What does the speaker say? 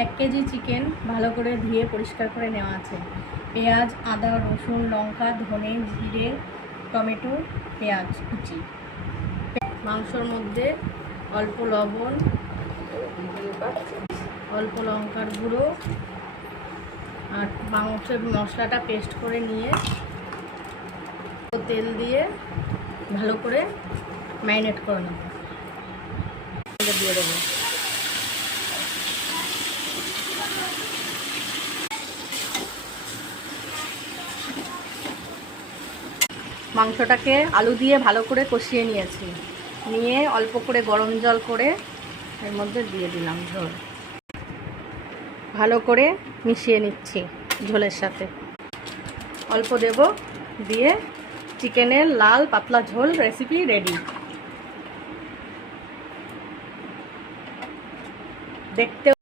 1 KG chicken ভালো করে ধুয়ে পরিষ্কার করে নেওয়া আছে। পেঁয়াজ, আদা, রসুন, লঙ্কা, ধনে, জিরে, টমেটো, পেঁয়াজ কুচি। মাংসর মধ্যে অল্প লবণ, অল্প লঙ্কার গুঁড়ো আর মাংসের মশলাটা পেস্ট করে নিয়ে তেল দিয়ে ভালো করে ম্যারিনেট করে নেব। দিয়ে দেবো মাংসটাকে আলু দিয়ে ভালো করে কষিয়ে নিয়েছি, নিয়ে অল্প করে গরম জল করে এর মধ্যে দিয়ে দিলাম ঝোল। ভালো করে মিশিয়ে নিচ্ছি ঝোলের সাথে, অল্প দেব, দিয়ে চিকেনের লাল পাতলা ঝোল রেসিপি রেডি। দেখতে